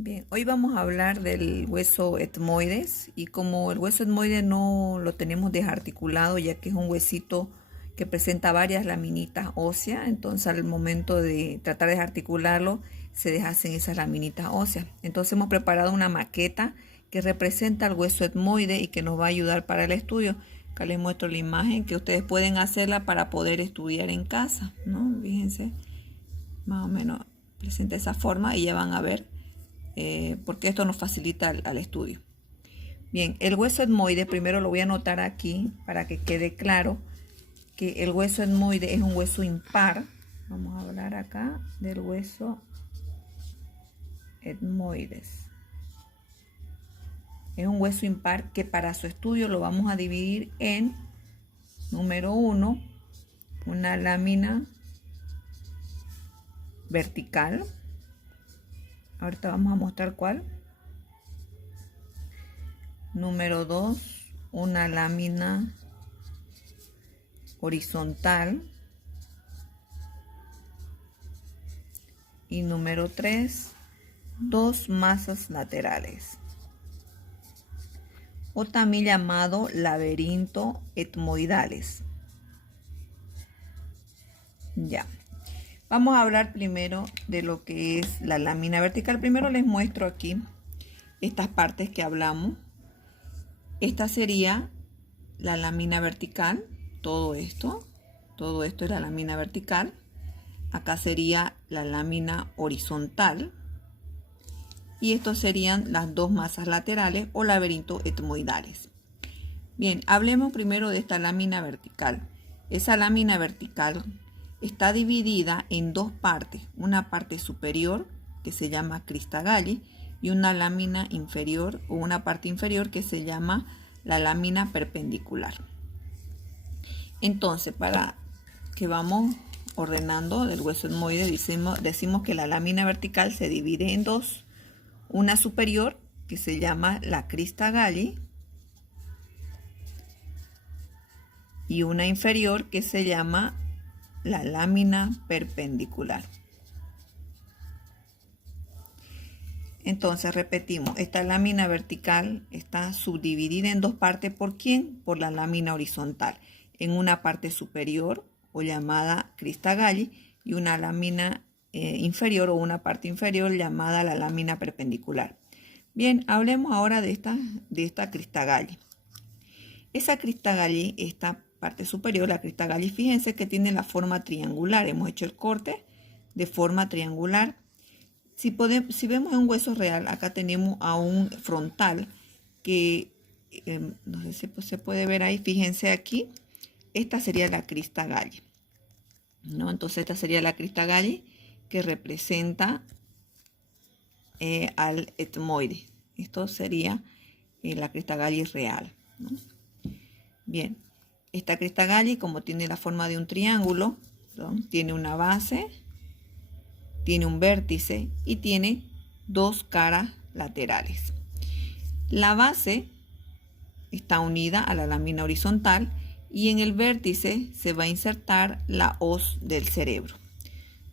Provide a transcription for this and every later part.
Bien, hoy vamos a hablar del hueso etmoides y como el hueso etmoide no lo tenemos desarticulado ya que es un huesito que presenta varias laminitas óseas, entonces al momento de tratar de desarticularlo se deshacen esas laminitas óseas. Entonces hemos preparado una maqueta que representa el hueso etmoide y que nos va a ayudar para el estudio. Acá les muestro la imagen que ustedes pueden hacerla para poder estudiar en casa, ¿no? Fíjense, más o menos presenta esa forma y ya van a ver porque esto nos facilita al estudio. Bien, el hueso etmoide, primero lo voy a anotar aquí para que quede claro que el hueso etmoide es un hueso impar. Vamos a hablar acá del hueso etmoides. Es un hueso impar que para su estudio lo vamos a dividir en, número 1, una lámina vertical. Ahorita vamos a mostrar cuál. Número 2, una lámina horizontal. Y número 3, dos masas laterales. O también llamado laberinto etmoidales. Ya. Vamos a hablar primero de lo que es la lámina vertical. Primero les muestro aquí estas partes que hablamos. Esta sería la lámina vertical, todo esto es la lámina vertical. Acá sería la lámina horizontal. Y estos serían las dos masas laterales o laberinto etmoidales. Bien, hablemos primero de esta lámina vertical. Esa lámina vertical está dividida en dos partes, una parte superior que se llama crista galli y una lámina inferior o una parte inferior que se llama la lámina perpendicular. Entonces, para que vamos ordenando del hueso etmoide, decimos que la lámina vertical se divide en dos, una superior que se llama la crista galli y una inferior que se llama la lámina perpendicular. Entonces repetimos, esta lámina vertical está subdividida en dos partes. ¿Por quién? Por la lámina horizontal. En una parte superior o llamada crista galli y una lámina inferior o una parte inferior llamada la lámina perpendicular. Bien, hablemos ahora de esta crista galli. Esa crista galli, esta parte superior, la crista galli, fíjense que tiene la forma triangular. Hemos hecho el corte de forma triangular. Si vemos un hueso real, acá tenemos a un frontal que, no sé si se puede ver ahí, fíjense aquí, esta sería la crista galli, ¿no? Entonces esta sería la crista galli que representa al etmoide. Esto sería la crista galli real, ¿no? Bien, esta crista galli, como tiene la forma de un triángulo, ¿no? Tiene una base, tiene un vértice y tiene dos caras laterales. La base está unida a la lámina horizontal y en el vértice se va a insertar la hoz del cerebro,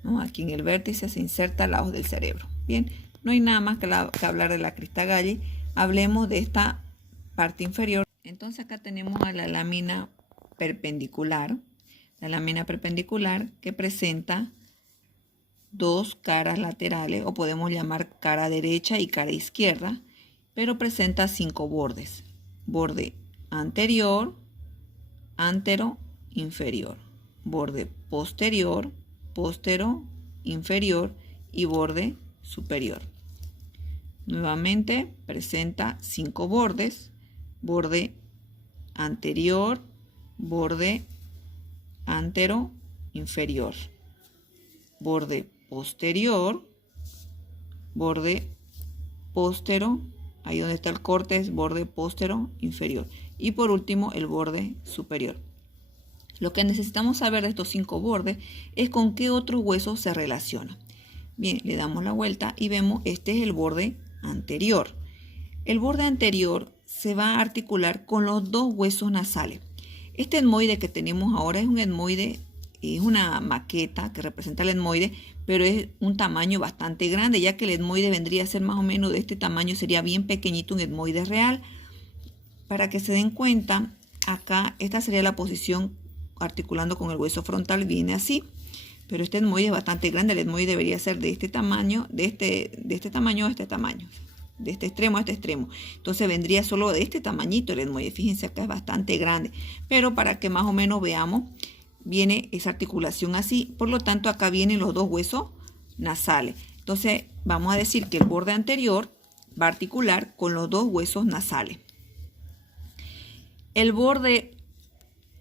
¿no? Aquí en el vértice se inserta la hoz del cerebro. Bien, no hay nada más que hablar de la crista galli. Hablemos de esta parte inferior. Entonces acá tenemos a la lámina perpendicular que presenta dos caras laterales, o podemos llamar cara derecha y cara izquierda, pero presenta 5 bordes. Borde anterior, antero, inferior. Borde posterior, póstero, inferior y borde superior. Nuevamente presenta 5 bordes. Borde anterior, borde antero, inferior. Borde posterior, borde póstero, ahí donde está el corte es borde póstero inferior, y por último el borde superior. Lo que necesitamos saber de estos 5 bordes es con qué otro hueso se relaciona. Bien, le damos la vuelta y vemos este es el borde anterior. El borde anterior se va a articular con los dos huesos nasales. Este etmoide que tenemos ahora es un etmoide es una maqueta que representa el etmoide, pero es un tamaño bastante grande, ya que el etmoide vendría a ser más o menos de este tamaño, sería bien pequeñito un etmoide real. Para que se den cuenta, acá esta sería la posición articulando con el hueso frontal, viene así. Pero este etmoide es bastante grande, el etmoide debería ser de este tamaño, de este tamaño a este tamaño, de este extremo a este extremo. Entonces vendría solo de este tamañito el etmoide. Fíjense acá es bastante grande, pero para que más o menos veamos, viene esa articulación así. Por lo tanto, acá vienen los dos huesos nasales. Entonces vamos a decir que el borde anterior va a articular con los dos huesos nasales. El borde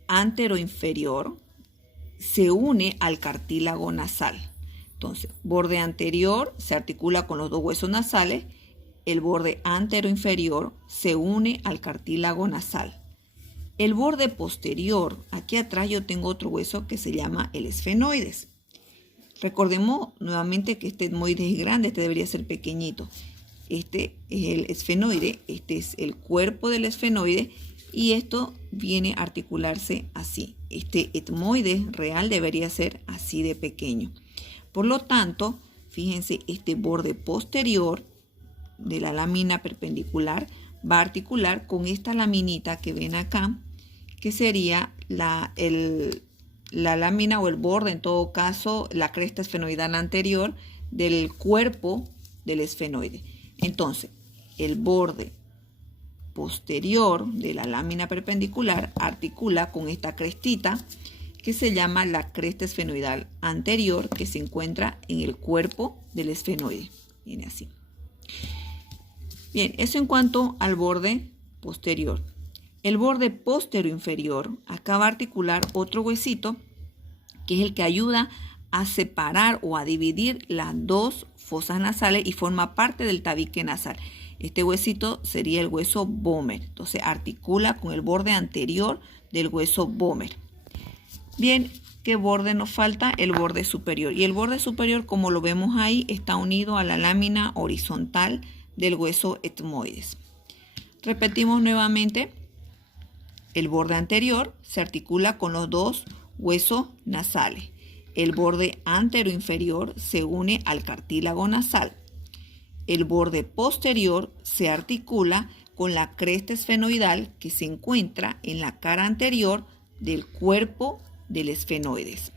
anteroinferior se une al cartílago nasal. Entonces, borde anterior se articula con los dos huesos nasales. El borde anteroinferior se une al cartílago nasal. El borde posterior, aquí atrás yo tengo otro hueso que se llama el esfenoides. Recordemos nuevamente que este etmoide es grande, este debería ser pequeñito. Este es el esfenoide, este es el cuerpo del esfenoide y esto viene a articularse así. Este etmoide real debería ser así de pequeño. Por lo tanto, fíjense, este borde posterior de la lámina perpendicular va a articular con esta laminita que ven acá, que sería la lámina o el borde, en todo caso, la cresta esfenoidal anterior del cuerpo del esfenoide. Entonces, el borde posterior de la lámina perpendicular articula con esta crestita que se llama la cresta esfenoidal anterior, que se encuentra en el cuerpo del esfenoide. Viene así. Bien, eso en cuanto al borde posterior. El borde posteroinferior, acá va a articular otro huesito, que es el que ayuda a separar o a dividir las dos fosas nasales y forma parte del tabique nasal. Este huesito sería el hueso vomer. Entonces articula con el borde anterior del hueso vomer. Bien, ¿qué borde nos falta? El borde superior. Y el borde superior, como lo vemos ahí, está unido a la lámina horizontal del hueso etmoides. Repetimos nuevamente. El borde anterior se articula con los dos huesos nasales. El borde anteroinferior se une al cartílago nasal. El borde posterior se articula con la cresta esfenoidal que se encuentra en la cara anterior del cuerpo del esfenoides.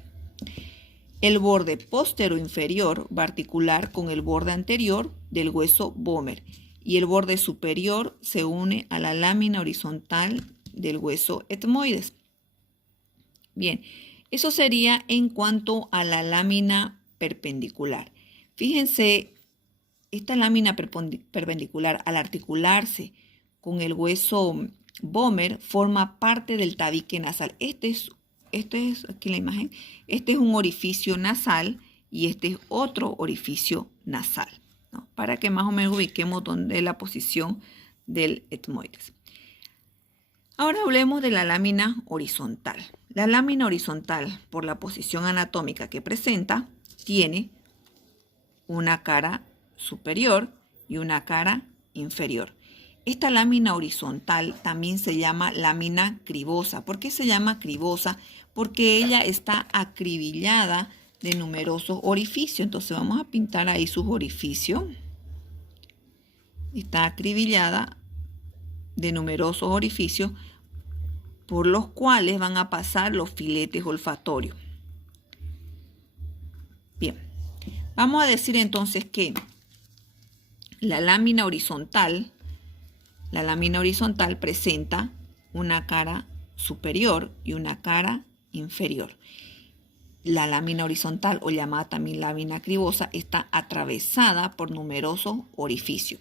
El borde posteroinferior va a articular con el borde anterior del hueso vomer y el borde superior se une a la lámina horizontal del hueso etmoides. Bien, eso sería en cuanto a la lámina perpendicular. Fíjense, esta lámina perpendicular al articularse con el hueso vomer forma parte del tabique nasal. Este es aquí la imagen. Este es un orificio nasal y este es otro orificio nasal, ¿no? Para que más o menos ubiquemos dónde es la posición del etmoides. Ahora hablemos de la lámina horizontal. La lámina horizontal, por la posición anatómica que presenta, tiene una cara superior y una cara inferior. Esta lámina horizontal también se llama lámina cribosa. ¿Por qué se llama cribosa? Porque ella está acribillada de numerosos orificios. Entonces vamos a pintar ahí sus orificios. Está acribillada de numerosos orificios por los cuales van a pasar los filetes olfatorios. Bien, vamos a decir entonces que la lámina horizontal presenta una cara superior y una cara inferior. La lámina horizontal, o llamada también lámina cribosa, está atravesada por numerosos orificios.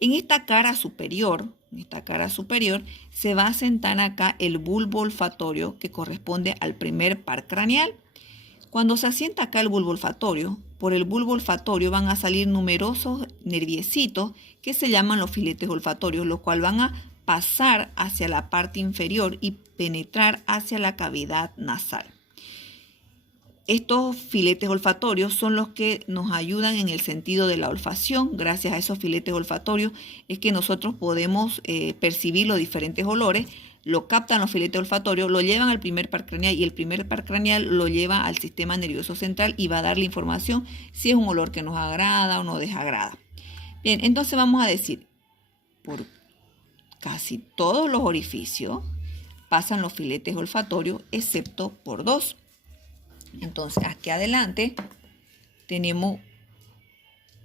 En esta cara superior se va a sentar acá el bulbo olfatorio que corresponde al primer par craneal. Cuando se asienta acá el bulbo olfatorio, por el bulbo olfatorio van a salir numerosos nerviecitos que se llaman los filetes olfatorios, los cuales van a pasar hacia la parte inferior y penetrar hacia la cavidad nasal. Estos filetes olfatorios son los que nos ayudan en el sentido de la olfacción. Gracias a esos filetes olfatorios es que nosotros podemos percibir los diferentes olores, lo captan los filetes olfatorios, lo llevan al primer par craneal y el primer par craneal lo lleva al sistema nervioso central y va a dar la información si es un olor que nos agrada o nos desagrada. Bien, entonces vamos a decir, por casi todos los orificios pasan los filetes olfatorios, excepto por dos. Entonces, aquí adelante tenemos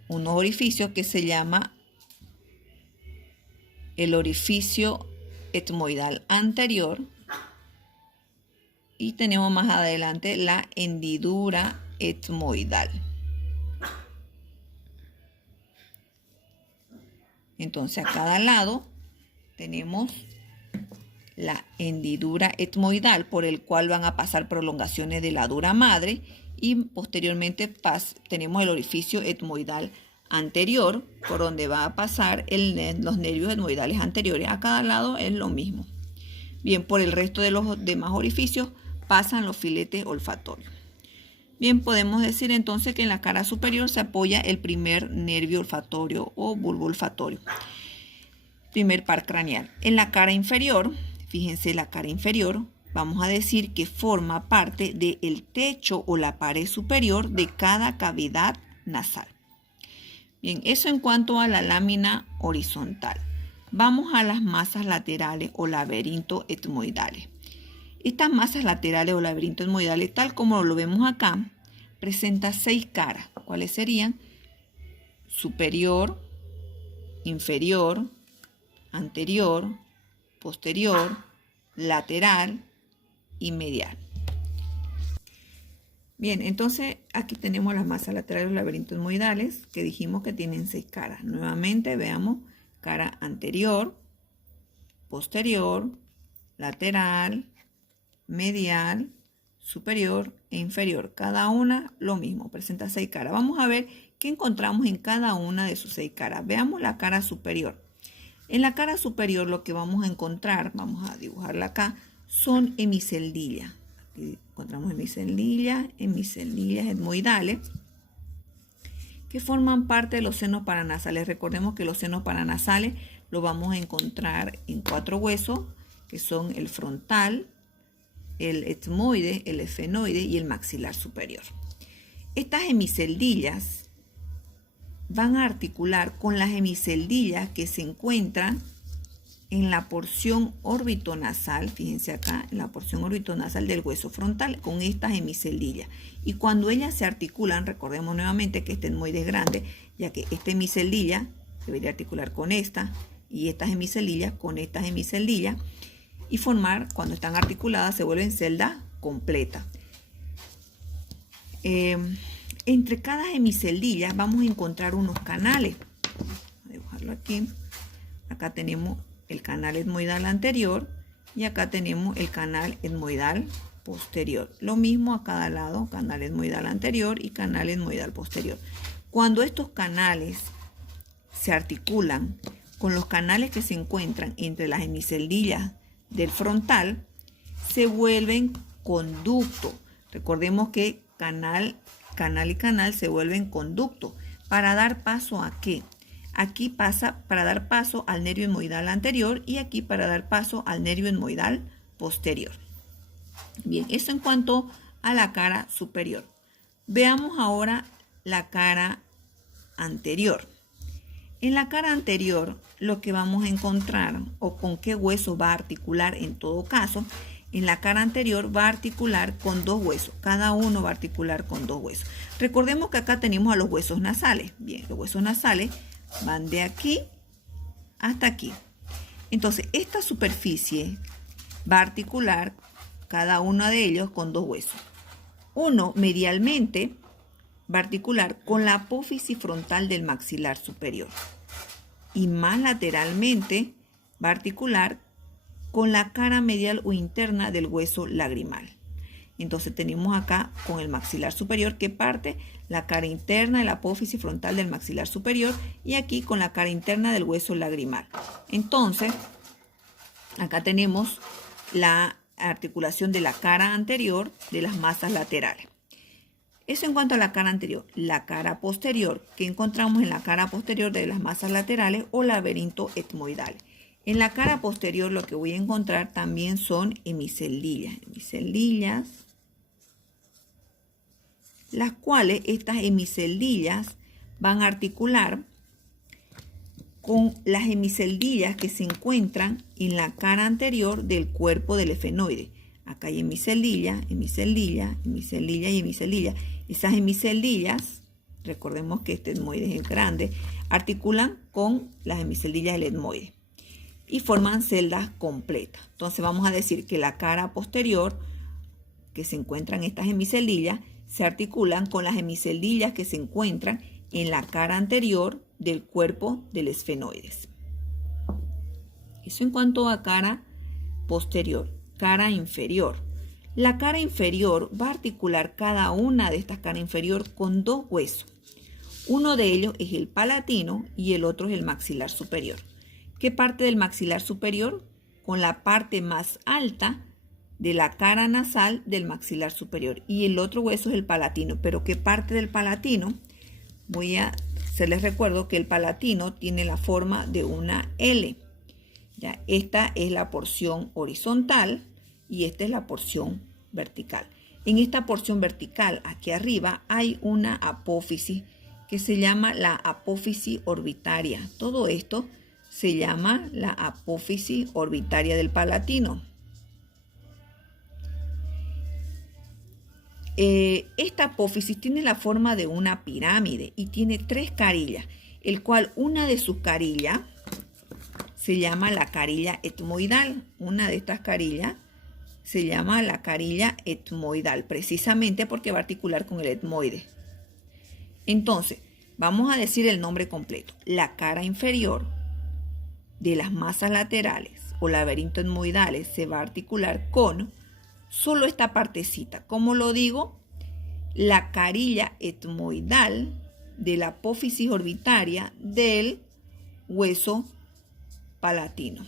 unos orificios que se llama el orificio etmoidal anterior y tenemos más adelante la hendidura etmoidal. Entonces, a cada lado tenemos la hendidura etmoidal, por el cual van a pasar prolongaciones de la dura madre, y posteriormente tenemos el orificio etmoidal anterior, por donde va a pasar los nervios etmoidales anteriores. A cada lado es lo mismo. Bien, por el resto de los demás orificios pasan los filetes olfatorios. Bien, podemos decir entonces que en la cara superior se apoya el primer nervio olfatorio o bulbo olfatorio, primer par craneal. En la cara inferior, fíjense, la cara inferior, vamos a decir que forma parte del techo o la pared superior de cada cavidad nasal. Bien, eso en cuanto a la lámina horizontal. Vamos a las masas laterales o laberintos etmoidales. Estas masas laterales o laberintos etmoidales, tal como lo vemos acá, presenta 6 caras. ¿Cuáles serían? Superior, inferior, anterior, posterior, lateral y medial. Bien, entonces aquí tenemos las masas laterales, los laberintos etmoidales, que dijimos que tienen 6 caras. Nuevamente veamos cara anterior, posterior, lateral, medial, superior e inferior. Cada una lo mismo, presenta 6 caras. Vamos a ver qué encontramos en cada una de sus 6 caras. Veamos la cara superior. En la cara superior lo que vamos a encontrar, vamos a dibujarla acá, son hemiceldillas. Aquí encontramos hemiceldillas etmoidales que forman parte de los senos paranasales. Recordemos que los senos paranasales los vamos a encontrar en 4 huesos, que son el frontal, el etmoide, el efenoide y el maxilar superior. Estas hemiceldillas van a articular con las hemiceldillas que se encuentran en la porción orbitonasal, fíjense acá, en la porción orbitonasal del hueso frontal, con estas hemiceldillas. Y cuando ellas se articulan, recordemos nuevamente que este etmoide es grande, ya que esta hemiceldilla debería articular con esta y estas hemiceldillas con estas hemiceldillas, y formar, cuando están articuladas, se vuelven celda completa. Entre cada hemiceldilla vamos a encontrar unos canales. Voy a dibujarlo aquí. Acá tenemos el canal etmoidal anterior y acá tenemos el canal etmoidal posterior. Lo mismo a cada lado, canal etmoidal anterior y canal etmoidal posterior. Cuando estos canales se articulan con los canales que se encuentran entre las hemiceldillas del frontal, se vuelven conducto. Recordemos que canal y canal se vuelven conducto. ¿Para dar paso a qué? Aquí pasa para dar paso al nervio etmoidal anterior y aquí para dar paso al nervio etmoidal posterior. Bien, eso en cuanto a la cara superior. Veamos ahora la cara anterior. En la cara anterior, lo que vamos a encontrar o con qué hueso va a articular en todo caso, en la cara anterior va a articular con 2 huesos. Cada uno va a articular con 2 huesos. Recordemos que acá tenemos a los huesos nasales. Bien, los huesos nasales van de aquí hasta aquí. Entonces, esta superficie va a articular cada uno de ellos con 2 huesos. Uno medialmente va a articular con la apófisis frontal del maxilar superior. Y más lateralmente va a articular con la cara medial o interna del hueso lagrimal. Entonces tenemos acá con el maxilar superior que parte la cara interna de la apófisis frontal del maxilar superior y aquí con la cara interna del hueso lagrimal. Entonces, acá tenemos la articulación de la cara anterior de las masas laterales. Eso en cuanto a la cara anterior. La cara posterior, que encontramos en la cara posterior de las masas laterales o laberinto etmoidal. En la cara posterior lo que voy a encontrar también son hemiceldillas, las cuales estas hemiceldillas van a articular con las hemiceldillas que se encuentran en la cara anterior del cuerpo del efenoide. Acá hay hemiceldilla, hemiceldilla, hemiceldilla y hemiceldilla. Esas hemiceldillas, recordemos que este etmoide es grande, articulan con las hemiceldillas del etmoide y forman celdas completas. Entonces vamos a decir que la cara posterior, que se encuentran estas hemiceldillas, se articulan con las hemiceldillas que se encuentran en la cara anterior del cuerpo del esfenoides. Eso en cuanto a cara posterior. Cara inferior. La cara inferior va a articular cada una de estas caras inferior con dos huesos. Uno de ellos es el palatino y el otro es el maxilar superior. ¿Qué parte del maxilar superior? Con la parte más alta de la cara nasal del maxilar superior. Y el otro hueso es el palatino. ¿Pero qué parte del palatino? Les recuerdo que el palatino tiene la forma de una L. ¿Ya? Esta es la porción horizontal y esta es la porción vertical. En esta porción vertical, aquí arriba, hay una apófisis que se llama la apófisis orbitaria. Todo esto se llama la apófisis orbitaria del palatino. Esta apófisis tiene la forma de una pirámide y tiene tres carillas, el cual una de sus carillas se llama la carilla etmoidal. Una de estas carillas se llama la carilla etmoidal, precisamente porque va a articular con el etmoide. Entonces, vamos a decir el nombre completo. La cara inferior de las masas laterales o laberinto etmoidales se va a articular con solo esta partecita. ¿Cómo lo digo? La carilla etmoidal de la apófisis orbitaria del hueso palatino.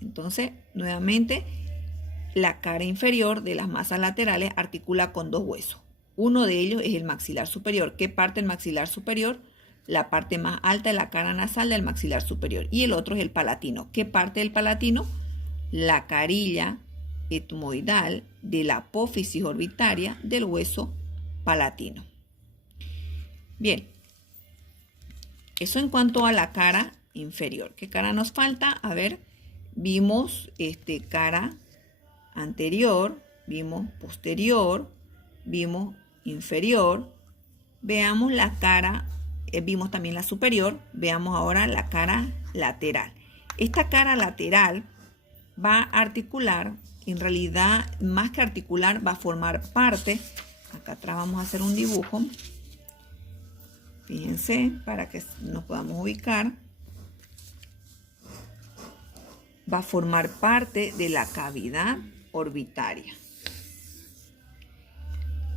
Entonces, nuevamente, la cara inferior de las masas laterales articula con dos huesos. Uno de ellos es el maxilar superior. ¿Qué parte del maxilar superior? La parte más alta de la cara nasal del maxilar superior. Y el otro es el palatino. ¿Qué parte del palatino? La carilla etmoidal de la apófisis orbitaria del hueso palatino. Bien, eso en cuanto a la cara inferior. ¿Qué cara nos falta? A ver, vimos cara anterior, vimos posterior, vimos inferior. Veamos la cara, vimos también la superior. Veamos ahora la cara lateral. Esta cara lateral va a articular, en realidad, más que articular, va a formar parte. Acá atrás vamos a hacer un dibujo. Fíjense, para que nos podamos ubicar. Va a formar parte de la cavidad orbitaria.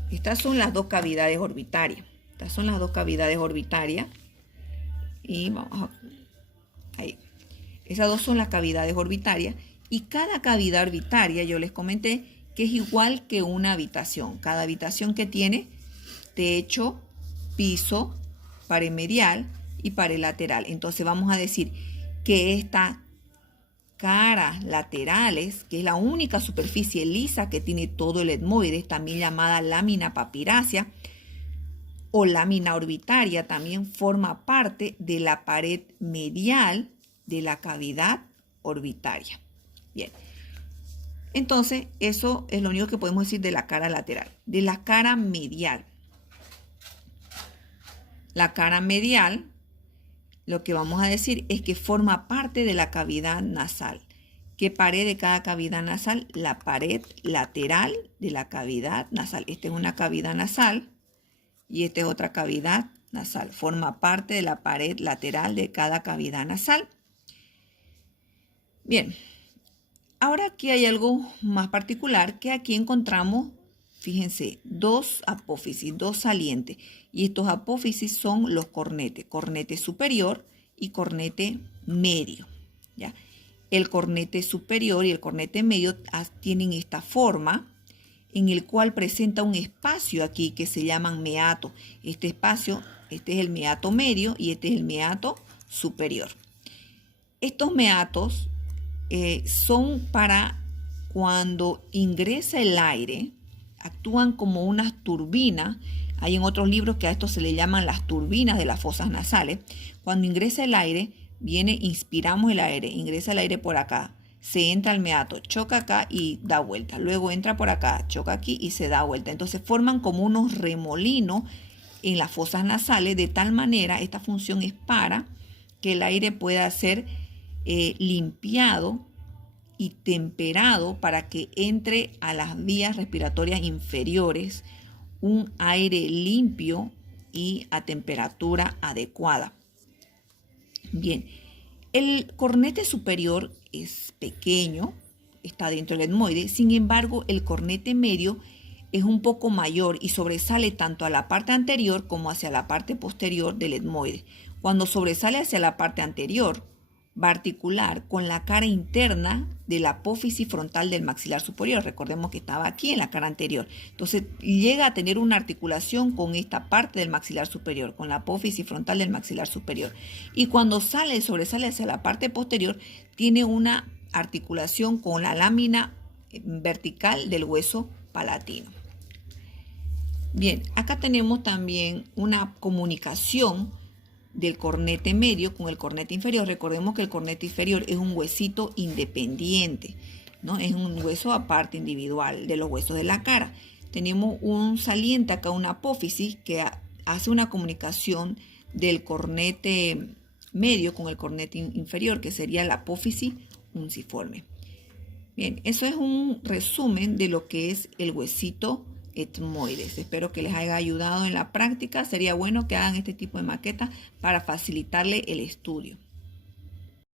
Estas son las dos cavidades orbitarias. Estas son las dos cavidades orbitarias. Y vamos a... ahí. Esas dos son las cavidades orbitarias. Y cada cavidad orbitaria, yo les comenté, que es igual que una habitación. Cada habitación que tiene techo, piso, pared medial y pared lateral. Entonces vamos a decir que esta caras laterales, que es la única superficie lisa que tiene todo el etmoide, también llamada lámina papirácea o lámina orbitaria, también forma parte de la pared medial de la cavidad orbitaria. Bien, entonces eso es lo único que podemos decir de la cara lateral. De la cara medial. La cara medial, lo que vamos a decir es que forma parte de la cavidad nasal. ¿Qué pared de cada cavidad nasal? La pared lateral de la cavidad nasal. Esta es una cavidad nasal y esta es otra cavidad nasal. Forma parte de la pared lateral de cada cavidad nasal. Bien, ahora aquí hay algo más particular, que aquí encontramos, fíjense, dos apófisis, dos salientes. Y estos apófisis son los cornetes, cornete superior y cornete medio. ¿Ya? El cornete superior y el cornete medio tienen esta forma en el cual presenta un espacio aquí que se llaman meato. Este espacio, este es el meato medio y este es el meato superior. Estos meatos son para cuando ingresa el aire, actúan como unas turbinas. Hay en otros libros que a esto se le llaman las turbinas de las fosas nasales. Cuando ingresa el aire, inspiramos el aire, ingresa el aire por acá, se entra al meato, choca acá y da vuelta. Luego entra por acá, choca aquí y se da vuelta. Entonces forman como unos remolinos en las fosas nasales. De tal manera, esta función es para que el aire pueda ser limpiado y temperado para que entre a las vías respiratorias inferiores un aire limpio y a temperatura adecuada. Bien, el cornete superior es pequeño, está dentro del etmoide. Sin embargo, el cornete medio es un poco mayor y sobresale tanto a la parte anterior como hacia la parte posterior del etmoide. Cuando sobresale hacia la parte anterior, va a articular con la cara interna de la apófisis frontal del maxilar superior. Recordemos que estaba aquí en la cara anterior. Entonces llega a tener una articulación con esta parte del maxilar superior, con la apófisis frontal del maxilar superior. Y cuando sobresale hacia la parte posterior, tiene una articulación con la lámina vertical del hueso palatino. Bien, acá tenemos también una comunicación del cornete medio con el cornete inferior. Recordemos que el cornete inferior es un huesito independiente, ¿no? Es un hueso aparte, individual de los huesos de la cara. Tenemos un saliente acá, una apófisis, que hace una comunicación del cornete medio con el cornete inferior, que sería la apófisis unciforme. Bien, eso es un resumen de lo que es el huesito etmoides. Espero que les haya ayudado en la práctica. Sería bueno que hagan este tipo de maquetas para facilitarle el estudio.